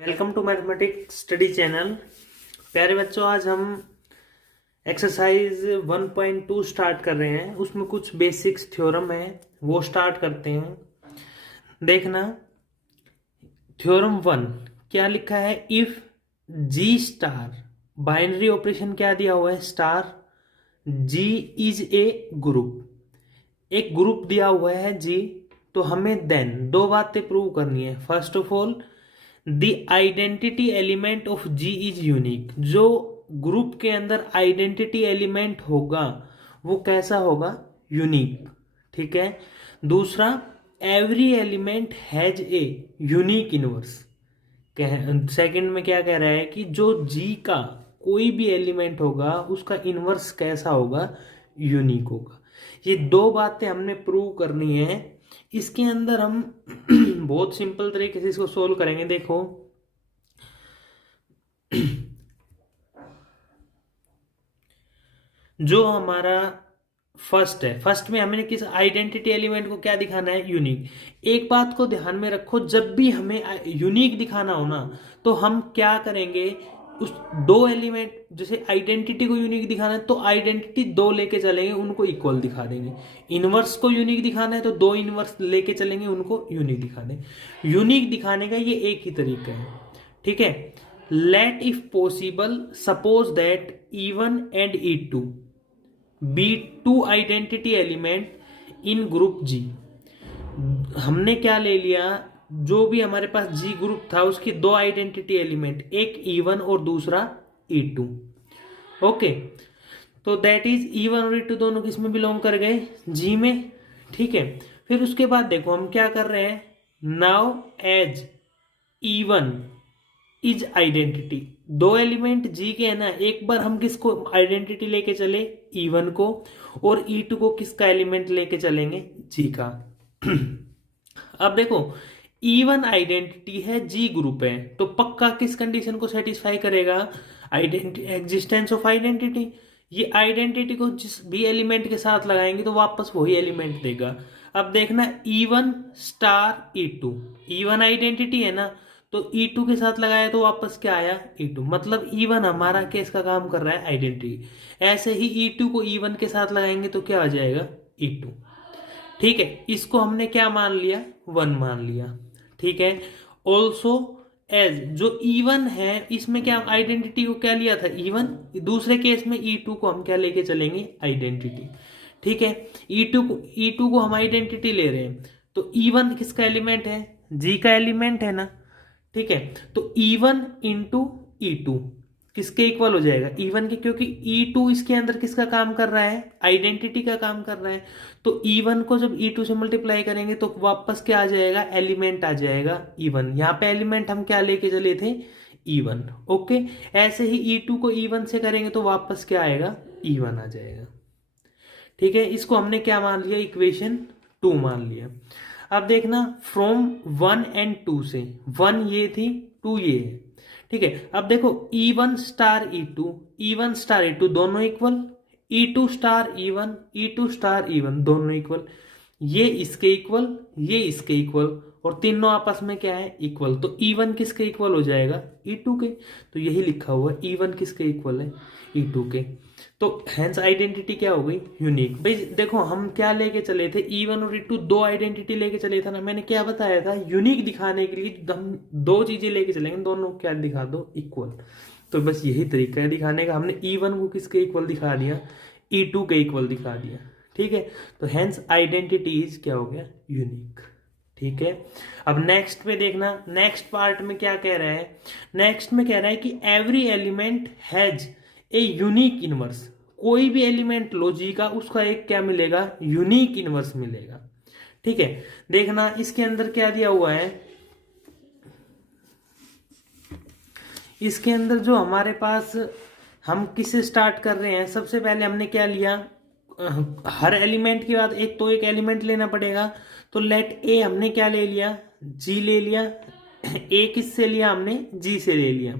Welcome to mathematics study channel. प्यारे बच्चों, आज हम एक्सरसाइज 1.2 स्टार्ट कर रहे हैं। उसमें कुछ बेसिक्स थ्योरम है, वो स्टार्ट करते हैं। देखना, थ्योरम 1 क्या लिखा है। If G star, binary operation क्या दिया हुआ है, star G is a group, एक ग्रुप दिया हुआ है जी। तो हमें देन दो बातें प्रूव करनी है। First of all, the identity element of G is unique. जो ग्रुप के अंदर आइडेंटिटी एलिमेंट होगा वो कैसा होगा, यूनिक। ठीक है। दूसरा, every element has a unique inverse. Second में क्या कह रहा है कि जो जी का कोई भी एलिमेंट होगा उसका इनवर्स कैसा होगा, यूनिक होगा। ये दो बातें हमने प्रूव करनी है। इसके अंदर हम बहुत सिंपल तरीके से इसको सोल्व करेंगे। देखो, जो हमारा फर्स्ट है, फर्स्ट में हमने किस आइडेंटिटी एलिमेंट को क्या दिखाना है, यूनिक। एक बात को ध्यान में रखो, जब भी हमें यूनिक दिखाना हो ना तो हम क्या करेंगे, उस दो एलिमेंट, जैसे आइडेंटिटी को यूनिक दिखाना है तो आइडेंटिटी दो लेके चलेंगे, उनको इक्वल दिखा देंगे। इनवर्स को यूनिक दिखाना है तो दो इनवर्स लेके चलेंगे, उनको यूनिक दिखा देंगे। यूनिक दिखाने का ये एक ही तरीका है। ठीक है। Let if possible suppose that E1 and E2 be two identity element in group G. हमने क्या ले लिया, जो भी हमारे पास जी ग्रुप था उसकी दो आइडेंटिटी एलिमेंट, एक E1 और दूसरा E2। ओके, तो दैट इज E1 और E2 दोनों किस में बिलोंग कर गए, जी में। ठीक है। फिर उसके बाद देखो हम क्या कर रहे हैं, now as E1 is identity, दो एलिमेंट जी के है ना, एक बार हम किसको आइडेंटिटी लेके चले, E1 को, और E2 को किसका एलिमेंट लेके चलेंगे, जी का। अब देखो, E1 आइडेंटिटी है, जी ग्रुप है, तो पक्का किस कंडीशन को सेटिस्फाई करेगा, आइडेंटिटी, एग्जिस्टेंस ऑफ आइडेंटिटी। ये आइडेंटिटी को जिस भी एलिमेंट के साथ लगाएंगे तो वापस वही एलिमेंट देगा। अब देखना, E1 star E2, E1 identity है ना, तो E2 के साथ लगाया तो वापस क्या आया, E2। मतलब E1 हमारा केस का काम कर रहा है आइडेंटिटी। ऐसे ही E2 को E1 के साथ लगाएंगे तो क्या आ जाएगा, E2। ठीक है। इसको हमने क्या मान लिया, 1 मान लिया। ठीक है। ऑल्सो एज, जो E1 है इसमें क्या आइडेंटिटी को क्या लिया था, E1। दूसरे केस में E2 को हम क्या लेके चलेंगे, आइडेंटिटी। ठीक है। E2 को हम आइडेंटिटी ले रहे हैं, तो E1 किसका एलिमेंट है, जी का एलिमेंट है ना। ठीक है। तो E1 इंटू E2 किसके इक्वल हो जाएगा, E1 के, क्योंकि E2 इसके अंदर किसका काम कर रहा है, आइडेंटिटी का काम कर रहा है। तो E1 को जब E2 से मल्टीप्लाई करेंगे तो वापस क्या आ जाएगा, एलिमेंट आ जाएगा E1। यहाँ पे एलिमेंट हम क्या लेके चले थे, E1। ओके। ऐसे ही E2 को E1 से करेंगे तो वापस क्या आएगा, E1 आ जाएगा। ठीक है। इसको हमने क्या मान लिया, इक्वेशन 2 मान लिया। अब देखना, फ्रॉम 1 एंड 2 से, 1 ये थी, 2 ये है। ठीक है। अब देखो, E1 star E2, E1 star E2 दोनों equal, E2 star E1, E2 star E1 दोनों इक्वल। ये इसके इक्वल, ये इसके इक्वल, और तीनों आपस में क्या है, इक्वल। तो E1 किसके इक्वल हो जाएगा, E2 के। तो यही लिखा हुआ है, E1 किसके इक्वल है, E2 के। तो हैंस आइडेंटिटी क्या हो गई, यूनिक। भाई देखो, हम क्या लेके चले थे, E1 और E2 दो आइडेंटिटी लेके चले थे ना। मैंने क्या बताया था, यूनिक दिखाने के लिए हम दो चीजें लेके चलेंगे, दोनों क्या दिखा दो, इक्वल। तो बस यही तरीका है दिखाने का। हमने E1 को किसके इक्वल दिखा दिया, E2 के इक्वल दिखा दिया। ठीक है। तो हैंस आइडेंटिटी इज क्या हो गया, यूनिक। ठीक है। अब नेक्स्ट में देखना, नेक्स्ट पार्ट में क्या कह रहा है, नेक्स्ट में कह रहा है कि every element has a unique inverse. कोई भी एलिमेंट लो जी का, उसका एक क्या मिलेगा, यूनिक इनवर्स मिलेगा। ठीक है। देखना, इसके अंदर क्या दिया हुआ है, इसके अंदर जो हमारे पास, हम किससे स्टार्ट कर रहे हैं, सबसे पहले हमने क्या लिया, हर एलिमेंट के बाद एक तो एक एलिमेंट लेना पड़ेगा। तो लेट ए हमने क्या ले लिया, जी ले लिया। ए किससे लिया हमने, जी से ले लिया।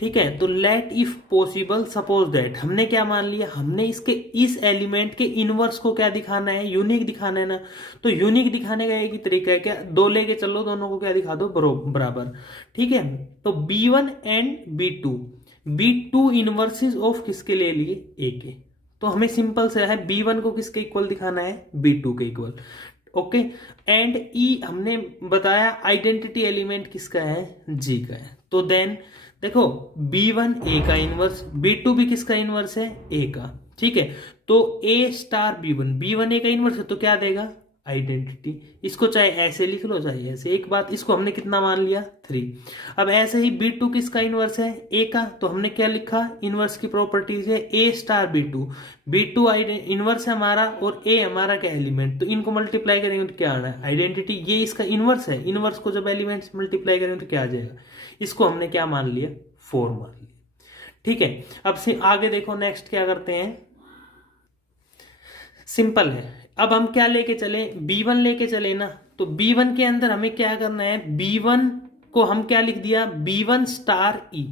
ठीक है, तो let if possible suppose that, हमने क्या मान लिया, हमने इसके इस एलिमेंट के इनवर्स को क्या दिखाना है, यूनिक दिखाना है ना। तो यूनिक दिखाने का एक ही तरीका है, क्या, दो लेके चलो, दोनों को क्या दिखा दो, बराबर। ठीक है, तो B1 and B2 inverses of किसके ले लिए, ए के। तो हमें सिंपल से है B1 को किसके इक्वल दिखाना है, B2 के इक्वल। ओके, एंड ई हमने बताया आइडेंटिटी एलिमेंट किसका है, जी का है। तो देन देखो B1 ए का इनवर्स, B2 भी किसका इनवर्स है, ए का। ठीक है, तो A स्टार B1 ए का इनवर्स है, तो क्या देगा, आइडेंटिटी। इसको चाहे ऐसे लिख लो चाहे ऐसे, एक बात, इसको हमने कितना मान लिया, 3। अब ऐसे ही B2 किसका इनवर्स है, ए का, तो हमने क्या लिखा, इनवर्स की प्रॉपर्टीज है A स्टार B2 इनवर्स है हमारा, और ए हमारा क्या एलिमेंट, तो इनको मल्टीप्लाई करेंगे तो क्या आना है, आइडेंटिटी। ये इसका इनवर्स है, इनवर्स को जब एलिमेंट्स मल्टीप्लाई करेंगे तो क्या आ जाएगा, इसको हमने क्या मान लिया, 4 मान लिया। ठीक है, अब से आगे देखो, नेक्स्ट क्या करते हैं, सिंपल है। अब हम क्या लेके चले, B1 लेके चले ना, तो B1 के अंदर हमें क्या करना है, B1 को हम क्या लिख दिया, B1 स्टार ई।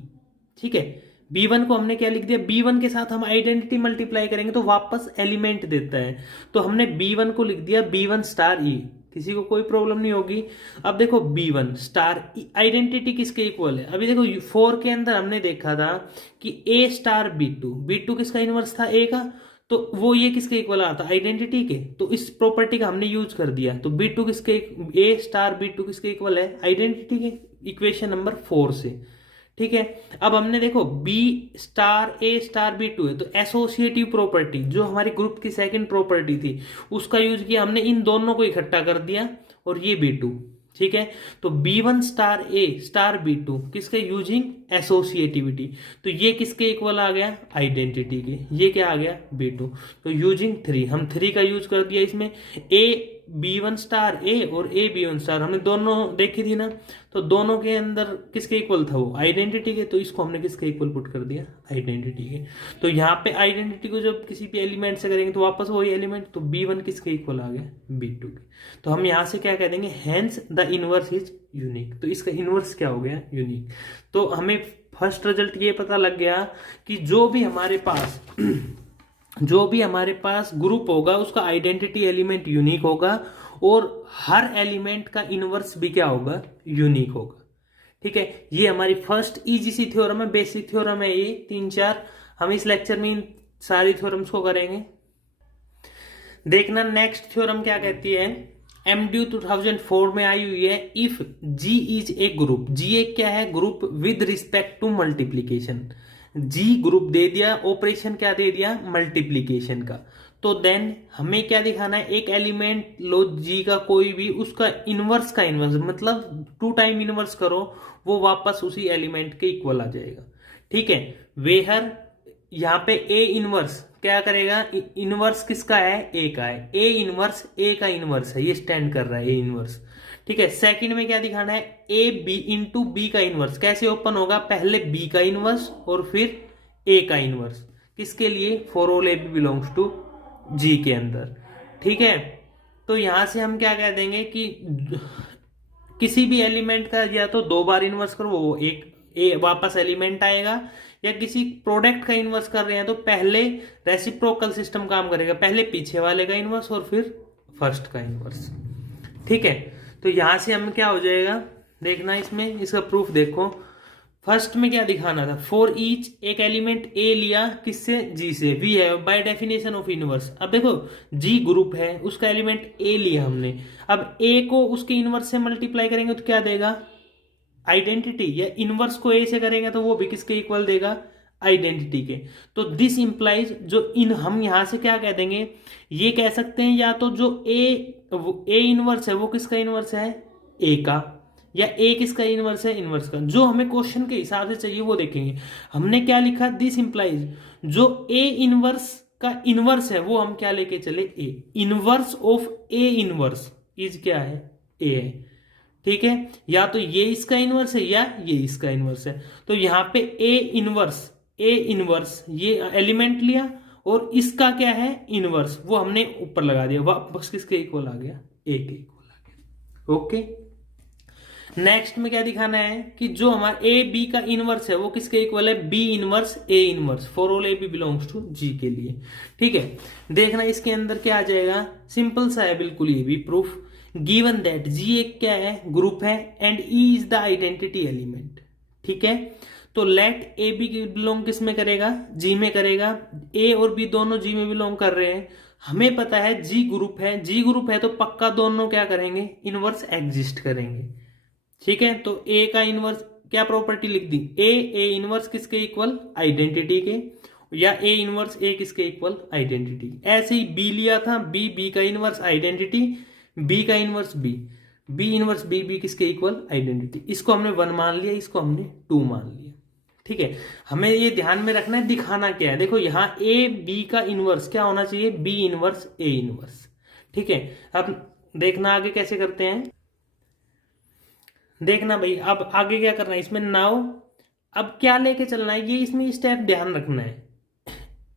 ठीक है, B1 को हमने क्या लिख दिया, B1 के साथ हम आइडेंटिटी मल्टीप्लाई करेंगे तो वापस एलिमेंट देता है, तो हमने B1 को लिख दिया B1 स्टार ई। किसी को कोई प्रॉब्लम नहीं होगी। अब देखो B1 स्टार आइडेंटिटी किसके इक्वल है, अभी देखो 4 के अंदर हमने देखा था कि A स्टार B2 किसका इनवर्स था, ए का, तो वो ये किसके इक्वल आता है, आइडेंटिटी के। तो इस प्रॉपर्टी का हमने यूज कर दिया, तो B2 किसके, A स्टार B2 किसके इक्वल है, आइडेंटिटी के, इक्वेशन नंबर 4 से। ठीक है, अब हमने देखो B star A star B2 है, तो एसोसिएटिव प्रॉपर्टी जो हमारी ग्रुप की सेकंड प्रॉपर्टी थी उसका यूज किया हमने, इन दोनों को इकट्ठा कर दिया और ये B2। ठीक है, तो B1 star A star B2 किसके, यूजिंग एसोसिएटिविटी, तो ये किसके इक्वल आ गया, आइडेंटिटी के। ये क्या आ गया, B2, तो यूजिंग 3, हम 3 का यूज कर दिया इसमें। A B1 स्टार A और A B1 स्टार हमने दोनों देखी थी ना, तो दोनों के अंदर किसके इक्वल था, वो आइडेंटिटी के, तो इसको हमने किसके इक्वल पुट कर दिया, आइडेंटिटी के। तो यहाँ पे आइडेंटिटी को जब किसी भी एलिमेंट से करेंगे तो वापस वही एलिमेंट, तो B1 किसके इक्वल आ गया, B2 के। तो हम यहाँ से क्या कह देंगे, hence the inverse is unique, तो इसका इनवर्स क्या हो गया, यूनिक। तो हमें फर्स्ट रिजल्ट ये पता लग गया कि जो भी हमारे पास ग्रुप होगा उसका आइडेंटिटी एलिमेंट यूनिक होगा, और हर एलिमेंट का इनवर्स भी क्या होगा, यूनिक होगा। ठीक है, ये हमारी फर्स्ट इजी सी थ्योरम है, बेसिक थ्योरम है ये 3-4। हम इस लेक्चर में इन सारी थ्योरम्स को करेंगे। देखना नेक्स्ट थ्योरम क्या कहती है, MDU 2004 में आई हुई है, if G is a group, G एक क्या है, group with respect to multiplication. G group दे दिया, ऑपरेशन क्या दे दिया, मल्टीप्लीकेशन का। तो देन हमें क्या दिखाना है, एक एलिमेंट लो G का कोई भी, उसका इनवर्स का इनवर्स, मतलब 2 टाइम इनवर्स करो, वो वापस उसी एलिमेंट के इक्वल आ जाएगा। ठीक है, वेहर यहाँ पे A इनवर्स क्या करेगा, इनवर्स किसका है, ए का है, ए इनवर्स ए का इनवर्स है, ये स्टैंड कर रहा है ए इनवर्स। ठीक है, सेकंड में क्या दिखाना है, ए बी इंटू बी का इनवर्स कैसे ओपन होगा, पहले बी का इनवर्स और फिर ए का इनवर्स, किसके लिए, for all A b belongs to G के अंदर। ठीक है, तो यहां से हम क्या कह देंगे कि किसी भी एलिमेंट का या तो 2 बार इनवर्स करो, वो एक वापस एलिमेंट आएगा, या किसी प्रोडक्ट का इनवर्स कर रहे हैं तो पहले रेसिप्रोकल सिस्टम काम करेगा, पहले पीछे वाले का इनवर्स और फिर फर्स्ट का इनवर्स। ठीक है, तो यहां से हम क्या हो जाएगा, देखना इसमें, इसका प्रूफ देखो। फर्स्ट में क्या दिखाना था, फॉर ईच एक एलिमेंट ए लिया, किससे, जी से, वी है बाय डेफिनेशन ऑफ इनवर्स। अब देखो जी ग्रुप है, उसका एलिमेंट ए लिया हमने, अब ए को उसके इनवर्स से मल्टीप्लाई करेंगे तो क्या देगा, आइडेंटिटी, या इनवर्स को ए से करेंगे तो वो भी किसके इक्वल देगा, आइडेंटिटी के। तो दिस इंप्लाइज, जो इन हम यहां से क्या कह देंगे, ये कह सकते हैं या तो जो ए इनवर्स है वो किसका इनवर्स है, ए का, या ए किसका इनवर्स है, इनवर्स का। जो हमें क्वेश्चन के हिसाब से चाहिए वो देखेंगे। हमने क्या लिखा, दिस इंप्लाइज, जो ए इनवर्स का इनवर्स है वो हम क्या लेके चले, A inverse of A inverse is क्या है, ए है। ठीक है, या तो ये इसका इनवर्स है या ये इसका इनवर्स है। तो यहां पे ए इनवर्स ये एलिमेंट लिया, और इसका क्या है, इनवर्स, वो हमने ऊपर लगा दिया, वापस किसके इक्वल आ गया, ए के इक्वल आ गया। ओके, नेक्स्ट में क्या दिखाना है कि जो हमारा ए बी का इनवर्स है वो किसके इक्वल है, b inverse A inverse for all A b belongs to G के लिए। ठीक है, देखना इसके अंदर क्या आ जाएगा, सिंपल सा है बिल्कुल ये भी प्रूफ। गिवन दैट जी एक क्या है, ग्रुप है, and E is the identity element. ठीक है, तो लेट ए बी बिलोंग किस में करेगा, जी में करेगा। ए और बी दोनों जी में बिलोंग कर रहे हैं। हमें पता है जी ग्रुप है, जी ग्रुप है तो पक्का दोनों क्या करेंगे, इनवर्स एग्जिस्ट करेंगे। ठीक है, तो ए का इनवर्स क्या प्रॉपर्टी लिख दी, ए इनवर्स किसके इक्वल, आइडेंटिटी के, या ए इनवर्स ए किसके इक्वल, आइडेंटिटी। ऐसे ही बी लिया था, बी का इनवर्स आइडेंटिटी, बी का इनवर्स बी इनवर्स बी किसके इक्वल, आइडेंटिटी। इसको हमने 1 मान लिया, इसको हमने 2 मान लिया। ठीक है, हमें ये ध्यान में रखना है दिखाना क्या है। देखो यहाँ ए बी का इनवर्स क्या होना चाहिए, बी इनवर्स ए इनवर्स। ठीक है, अब देखना आगे कैसे करते हैं, देखना भाई अब आगे क्या करना है इसमें नाउ, अब क्या लेके चलना है ये इसमें स्टेप ध्यान रखना है,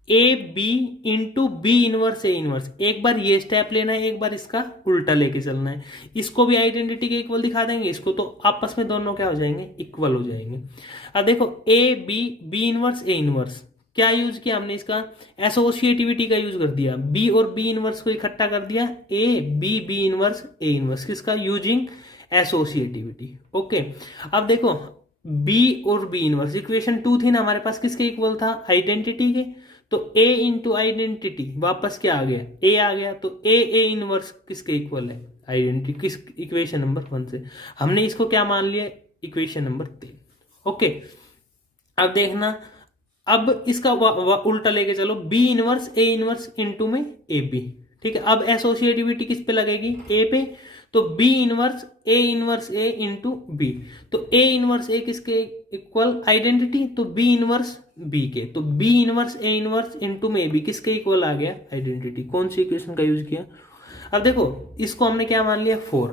A B into B inverse A inverse. एक बार ये स्टेप लेना है, एक बार इसका उल्टा लेके चलना है। इसको भी आइडेंटिटी के इक्वल दिखा देंगे, इसको तो आपस में दोनों क्या हो जाएंगे, इक्वल हो जाएंगे। अब देखो A B inverse A inverse, क्या यूज किया हमने, इसका एसोसिएटिविटी का यूज कर दिया, बी और बी इनवर्स को इकट्ठा कर दिया, A B inverse A inverse, किसका, यूजिंग एसोसिएटिविटी। ओके, अब देखो बी और बी इनवर्स, इक्वेशन 2 थी ना हमारे पास, किसके इक्वल था, आइडेंटिटी के। तो ए इंटू आइडेंटिटी वापस क्या आ गया, ए आ गया, तो ए इनवर्स किसके इक्वल है, आइडेंटिटी, किस इक्वेशन नंबर 1 से। हमने इसको क्या मान लिया, इक्वेशन नंबर 3। ओके, अब देखना, अब इसका उल्टा लेके चलो, बी इनवर्स ए इनवर्स इंटू में ए बी। ठीक है, अब एसोसिएटिविटी किस पे लगेगी, ए पे, तो B inverse A into B, तो ए इनवर्स ए किसके इक्वल, आइडेंटिटी, तो बी इनवर्स बी के, तो बी इनवर्स ए इनवर्स इंटू में ए बी किसके इक्वल आ गया, आइडेंटिटी। कौन सी इक्वेशन का यूज किया, अब देखो इसको हमने क्या मान लिया, 4,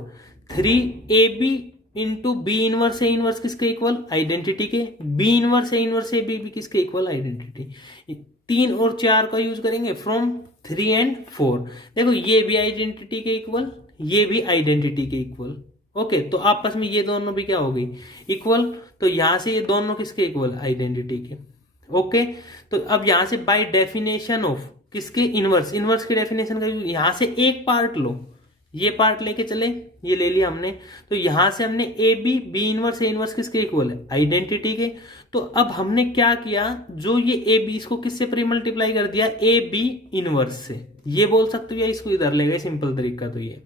3 A B into B inverse A inverse किसके इक्वल, आइडेंटिटी के, बी इनवर्स ए बी किसके इक्वल, आइडेंटिटी। 3 और 4 का यूज करेंगे फ्रॉम 3 एंड 4। देखो ये भी आइडेंटिटी के इक्वल, ये भी आइडेंटिटी के इक्वल। ओके, तो आपस में ये दोनों भी क्या हो गई, इक्वल। तो यहां से ये दोनों किसके इक्वल, आइडेंटिटी के। ओके, तो अब यहां से बाय डेफिनेशन ऑफ किसके, इनवर्स की डेफिनेशन का यहां से एक पार्ट लो, ये पार्ट लेके चले, ये ले लिया हमने। तो यहां से हमने A B inverse A inverse किसके इक्वल है, आइडेंटिटी के। तो अब हमने क्या किया, जो ये ए बी इसको किससे प्री मल्टीप्लाई कर दिया, ए बी इनवर्स से। ये बोल सकते हो या इसको इधर ले गए, सिंपल तरीका तो ये।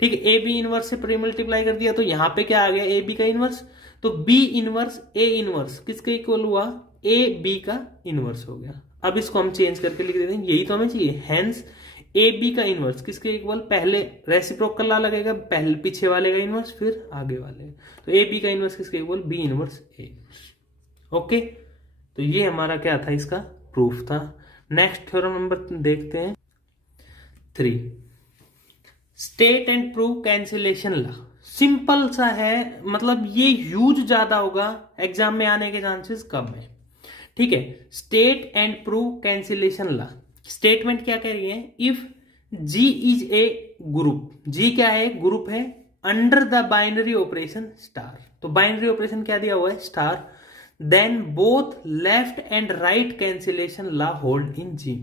ठीक है, ए बी इनवर्स से प्री मल्टीप्लाई कर दिया, तो यहां पे क्या आ गया, ए बी का इनवर्स, तो बी इनवर्स ए इनवर्स किसके इक्वल हुआ, ए बी का इनवर्स हो गया। अब इसको हम चेंज करके लिख देते हैं, यही तो हमें चाहिए। हेंस ए बी का इनवर्स किसके इक्वल, पहले रेसिप्रोकल ला लगेगा, पहले पीछे वाले का इनवर्स फिर आगे वाले, तो ए बी का इनवर्स किसके इक्वल, बी इनवर्स ए इनवर्स। ओके, तो ये हमारा क्या था, इसका प्रूफ था। नेक्स्ट थ्योरम नंबर देखते हैं 3, state and prove cancellation law. Simple सा है, मतलब ये यूज ज्यादा होगा, एग्जाम में आने के चांसेस कम है। ठीक है, state and prove cancellation law. Statement क्या कह रही है, if G is a group, G क्या है, ग्रुप है, under the binary operation star, तो बाइनरी ऑपरेशन क्या दिया हुआ है, star, then both left and right cancellation law hold in G.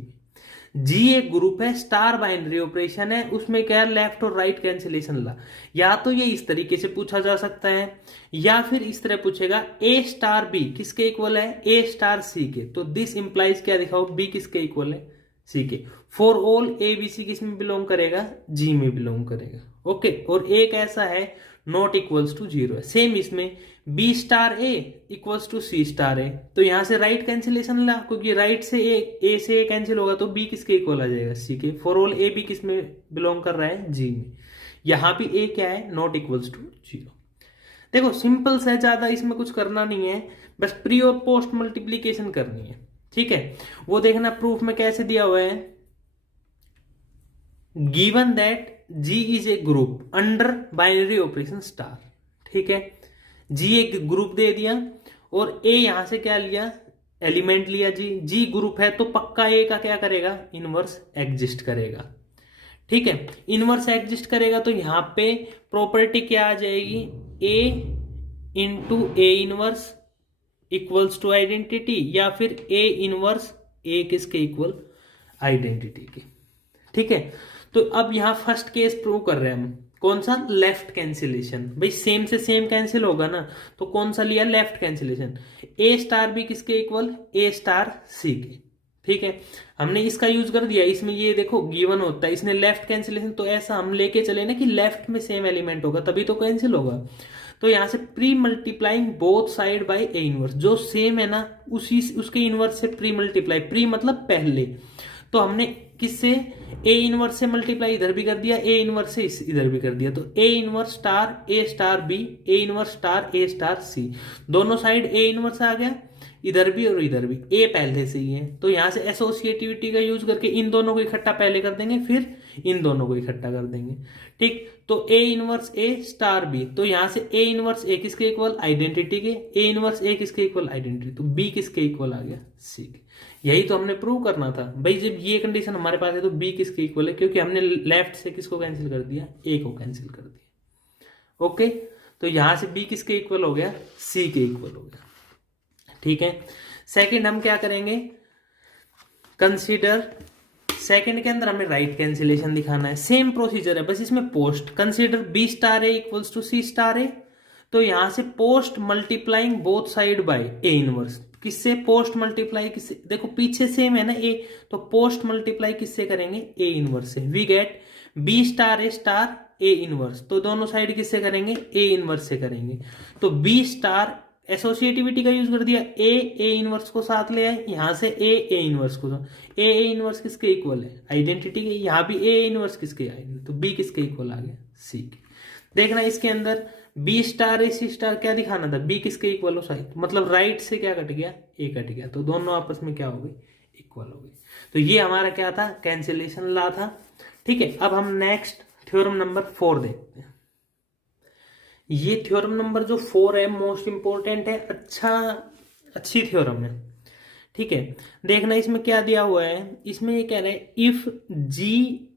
G एक ग्रुप है, स्टार बाइनरी ऑपरेशन है, उसमें क्या है, लेफ्ट और राइट कैंसिलेशन लॉ। या तो ये इस तरीके से पूछा जा सकता है, या फिर इस तरह पूछेगा, ए स्टार बी किसके इक्वल है, ए स्टार सी के, तो दिस इंप्लाइज क्या दिखाओ, बी किसके इक्वल है, सी के। For all A B C किस में बिलोंग करेगा, जी में बिलोंग करेगा। ओके, और एक ऐसा है नॉट इक्वल्स टू 0 है। सेम इसमें b star a equals to c star a, तो यहां से राइट कैंसिलेशन ला, क्योंकि राइट से ए से ए कैंसिल होगा, तो बी किसके इक्वल आ जाएगा, सी के। फॉर ऑल ए बी किस में बिलोंग कर रहा है, जी में। यहां भी ए क्या है, नॉट इक्वल्स टू 0। देखो सिंपल से, ज्यादा इसमें कुछ करना नहीं है, बस प्री और पोस्ट मल्टीप्लीकेशन करनी है। ठीक है, वो देखना प्रूफ में कैसे दिया हुआ है, given that G is a group under binary operation star. ठीक है, जी एक ग्रुप दे दिया, और ए यहां से क्या लिया, एलिमेंट लिया, जी ग्रुप है, तो पक्का ए का क्या करेगा, इनवर्स एग्जिस्ट करेगा। ठीक है, इनवर्स एग्जिस्ट करेगा, तो यहां पे प्रॉपर्टी क्या आ जाएगी, a into A inverse equals to identity, या फिर ए इनवर्स ए किसके इक्वल, आइडेंटिटी के। ठीक है, तो अब यहां फर्स्ट केस प्रूव कर रहे हैं हम, कौन सा, लेफ्ट कैंसिलेशन। भाई सेम से सेम कैंसिल होगा ना, तो कौन सा लिया, लेफ्ट कैंसिलेशन। ए स्टार बी किसके इक्वल, ए स्टार सी के। ठीक है, हमने इसका यूज कर दिया, इसमें ये देखो गिवन होता है, इसने लेफ्ट कैंसिलेशन, तो ऐसा हम लेके चले ना कि लेफ्ट में सेम एलिमेंट होगा तभी तो कैंसिल होगा। तो यहां से pre multiplying both side by a inverse, जो सेम है ना उसी उसके इनवर्स से प्री मल्टीप्लाई, प्री मतलब पहले, तो हमने किससे, ए इनवर्स से मल्टीप्लाई इधर भी कर दिया, ए इनवर्स से इधर भी कर दिया, तो ए inverse star b, a inverse star a star c, दोनों साइड ए इनवर्स आ गया, इधर भी और इधर भी ए पहले से ही है, तो यहां से एसोसिएटिविटी का यूज करके इन दोनों को इकट्ठा पहले कर देंगे, फिर इन दोनों को इकट्ठा कर देंगे। ठीक, तो ए इनवर्स ए स्टार बी, तो यहां से ए इनवर्स ए किसके इक्वल, आइडेंटिटी के, ए इनवर्स ए किसके इक्वल, आइडेंटिटी, तो बी किसके इक्वल आ गया, सी के। यही तो हमने प्रूव करना था भाई, जब ये कंडीशन हमारे पास है तो बी किसके इक्वल है, क्योंकि हमने लेफ्ट से किसको कैंसिल कर दिया, ए को कैंसिल कर दिया। ओके, तो यहां से बी किसके इक्वल हो गया, सी के इक्वल हो गया। ठीक है, सेकंड हम क्या करेंगे, कंसीडर, सेकंड के अंदर हमें राइट कैंसिलेशन दिखाना है, सेम प्रोसीजर है, बस इसमें post, consider b star a equals to c star a, तो यहां से post multiplying both side by a inverse, किससे, पोस्ट मल्टीप्लाई किससे, देखो पीछे सेम है ना ए, तो पोस्ट मल्टीप्लाई किससे करेंगे, ए इनवर्स से, we get B star A inverse, तो दोनों साइड किससे करेंगे, ए इनवर्स से करेंगे, तो बी स्टार एसोसिएटिविटी का यूज कर दिया, ए इनवर्स को साथ ले आए, यहां से ए इनवर्स को, ए इनवर्स किसके इक्वल है, आइडेंटिटी के, यहां भी ए इनवर्स किसके आएंगे, तो बी किसके इक्वल आ गया, सी के। देखना इसके अंदर बी स्टार ए सी स्टार क्या दिखाना था, बी किसके इक्वल हो, साइड मतलब राइट से क्या कट गया, ए कट गया, तो दोनों आपस में क्या हो गई, इक्वल हो गई। तो ये हमारा क्या था, कैंसिलेशन ला था। ठीक है, अब हम नेक्स्ट थ्योरम नंबर 4 देखते हैं। ये थ्योरम नंबर जो 4 है मोस्ट इंपोर्टेंट है, अच्छी थ्योरम है। ठीक है, देखना इसमें क्या दिया हुआ है, इसमें ये कह रहे हैं इफ जी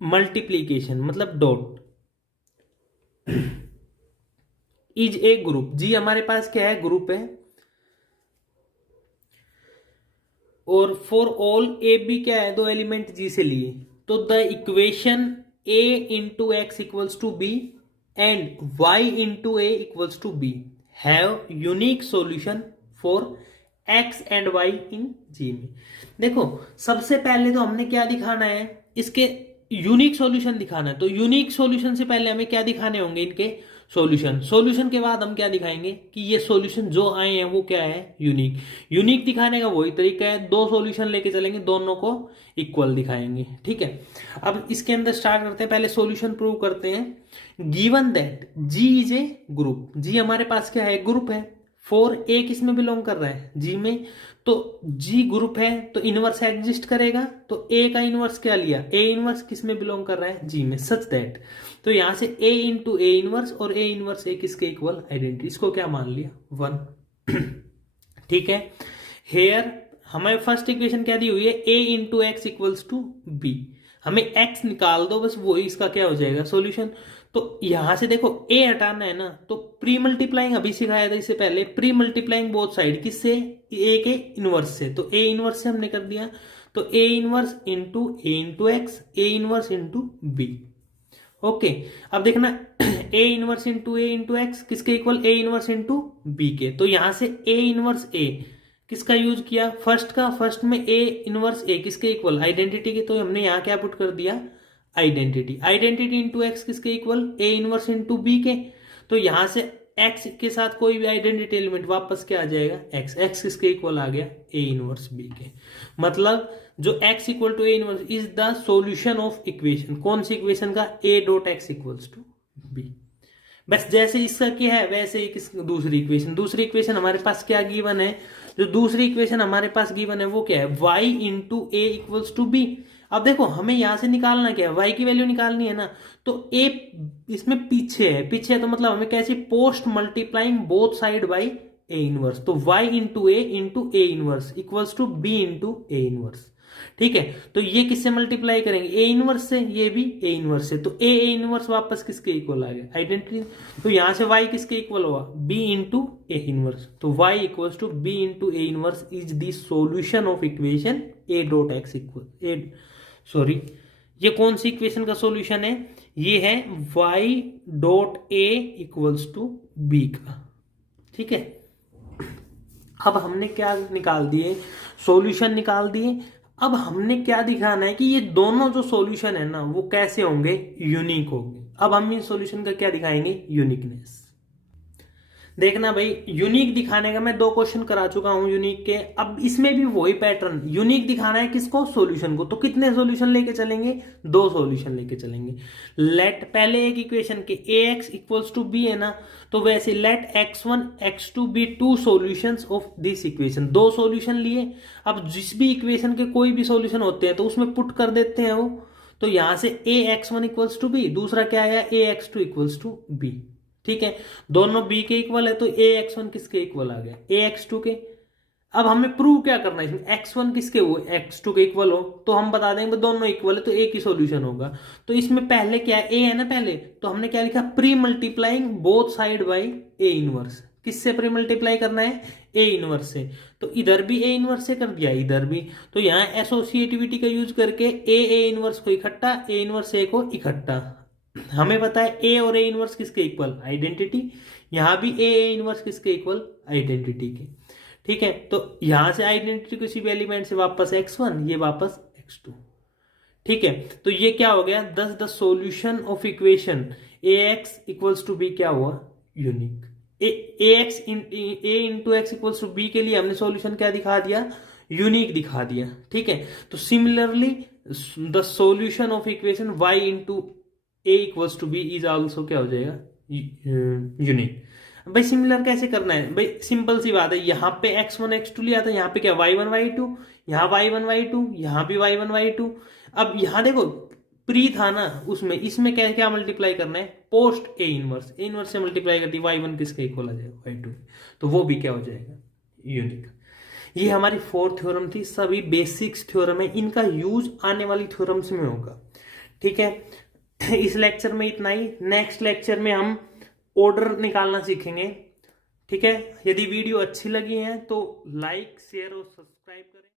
मल्टीप्लीकेशन मतलब dot is a group, G हमारे पास क्या है, ग्रुप है, और फॉर ऑल ए बी क्या है, दो एलिमेंट जी से लिए, तो the equation A into x equals to B and y into A equals to B have unique solution for x and y in g में। देखो सबसे पहले तो हमने क्या दिखाना है, इसके यूनिक सॉल्यूशन दिखाना है, तो यूनिक सॉल्यूशन से पहले हमें क्या दिखाने होंगे, इनके सॉल्यूशन के बाद हम क्या दिखाएंगे कि ये सॉल्यूशन जो आए हैं वो क्या है, यूनिक दिखाने का वही तरीका है, दो सॉल्यूशन लेके चलेंगे, दोनों को इक्वल दिखाएंगे। ठीक है, अब इसके अंदर स्टार्ट करते हैं, पहले सॉल्यूशन प्रूव करते हैं। Given that G is a group, G हमारे पास क्या है, ग्रुप है, फॉर ए किस में बिलोंग कर रहा है, जी में, तो जी ग्रुप है तो इनवर्स एग्जिस्ट करेगा, तो ए का इनवर्स क्या लिया, ए इनवर्स किस में बिलोंग कर रहा है, जी में, सच दैट, तो यहां से ए इंटू ए इनवर्स और ए इनवर्स ए किसके इक्वल, आइडेंटिटी, इसको क्या मान लिया 1। ठीक है, हेयर हमें फर्स्ट इक्वेशन क्या दी हुई है, a into x equals to b, हमें एक्स निकाल दो बस, वो इसका क्या हो जाएगा सॉल्यूशन। तो यहां से देखो ए हटाना है ना, तो प्री मल्टीप्लाइंग अभी सिखाया था इससे पहले, प्री मल्टीप्लाइंग बोथ साइड किससे, ए के इनवर्स से, तो ए इनवर्स से हमने कर दिया, तो ए inverse into X, A inverse into B. Okay, अब देखना ए इनवर्स इंटू एक्स किसके equal, A inverse into B के, तो यहां से ए इनवर्स ए किसका यूज किया, फर्स्ट में ए इनवर्स ए किसके इक्वल, आइडेंटिटी के, तो हमने यहां क्या पुट कर दिया, आइडेंटिटी इंटू एक्स किसके equal, A inverse into B के, तो यहां से एक्स के साथ कोई भी आइडेंटिटी एलिमेंट वापस क्या आ जाएगा, एक्स किसके इक्वल आ गया, ए इनवर्स बी के, मतलब जो x equal to A inverse is the solution of equation, कौन सी इक्वेशन का, a dot X equals to B. बस जैसे इसका क्या है वैसे ही दूसरी इक्वेशन हमारे पास क्या गिवन है, जो दूसरी इक्वेशन हमारे पास गिवन है वो क्या है, y into A equals to B. अब देखो हमें यहां से निकालना क्या है, y की वैल्यू निकालनी है ना, तो a इसमें पीछे है तो मतलब हमें कैसे, post multiplying both side by A inverse, तो y into A inverse equals to b into A inverse, ठीक है, तो ये किससे मल्टीप्लाई करेंगे, ए इनवर्स से, ये भी ए इनवर्स से, तो ए इनवर्स वापस किसके इक्वल आ गया, आइडेंटिटी। तो यहां से y किसके इक्वल हुआ, b इंटू ए इनवर्स, तो y equals to b into A inverse is the solution of equation a dot X equal A, sorry ये कौन सी इक्वेशन का सॉल्यूशन है, ये है y dot A equals to b का। ठीक है, अब हमने क्या निकाल दिए, सॉल्यूशन निकाल दिए। अब हमने क्या दिखाना है कि ये दोनों जो सॉल्यूशन है ना वो कैसे होंगे, यूनिक होंगे। अब हम इस सॉल्यूशन का क्या दिखाएंगे, यूनिकनेस। देखना भाई, यूनिक दिखाने का मैं 2 क्वेश्चन करा चुका हूं यूनिक के, अब इसमें भी वही पैटर्न, यूनिक दिखाना है किसको, सॉल्यूशन को। तो कितने सॉल्यूशन लेके चलेंगे, 2 सॉल्यूशन लेके चलेंगे। लेट पहले एक इक्वेशन के ax इक्वल्स टू b है ना, तो वैसे let x1 x2 be 2 solutions of this equation, 2 solution लिए। अब जिस भी इक्वेशन के कोई भी सॉल्यूशन होते हैं तो उसमें पुट कर देते हैं वो। तो यहां से ax1 इक्वल्स टू b, दूसरा क्या आया ax2 इक्वल्स टू b। ठीक है, दोनों b के इक्वल है, तो ax1 किसके इक्वल आ गया, ax2 के। अब हमें प्रूव क्या करना है इसमें, x1 किसके हुए, x2 के इक्वल हो, तो हम बता देंगे दोनों इक्वल है तो a की सॉल्यूशन होगा। तो इसमें पहले क्या है, a है ना पहले, तो हमने क्या लिखा, pre multiplying both side by a inverse. किससे प्री मल्टीप्लाई करना है, a इनवर्स से, तो इधर भी a इनवर्स से कर दिया, इधर भी। तो यहाँ एसोसिएटिविटी का यूज करके a इनवर्स को इकट्ठा, a इनवर्स a को इकट्ठा। हमें पता है a और a इनवर्स किसके इक्वल, आइडेंटिटी। यहां भी a इनवर्स किसके इक्वल, आइडेंटिटी के। ठीक है, तो यहां से आइडेंटिटी किसी भी एलिमेंट से वापस x1, ये वापस x2। ठीक है, तो ये क्या हो गया, the solution of equation ax equals to b क्या हुआ, unique. ax a into x equals to b के लिए हमने सॉल्यूशन क्या दिखा दिया, यूनिक दिखा दिया। ठीक है, तो similarly the solution of equation y into a equals to B is also क्या हो जाएगा, यूनिक। भाई सिमिलर कैसे करना है, भाई सिंपल सी बात है, यहाँ पे x1 x2 लिया था, यहाँ पे क्या y1 y2, यहाँ y1 y2, यहाँ भी y1 y2। अब यहाँ देखो प्री था ना उसमें, इसमें क्या क्या मल्टीप्लाई करना है, पोस्ट ए इनवर्स से मल्टीप्लाई करती y1 किसके इक्वल आ जाएगा, y2, तो वो भी क्या हो जाएगा, यूनिक। ये हमारी 4th थ्योरम थी, सभी बेसिक्स थ्योरम है, इनका यूज आने वाली थ्योरम्स में होगा। ठीक है, इस लेक्चर में इतना ही, नेक्स्ट लेक्चर में हम ऑर्डर निकालना सीखेंगे। ठीक है, यदि वीडियो अच्छी लगी है तो लाइक शेयर और सब्सक्राइब करें।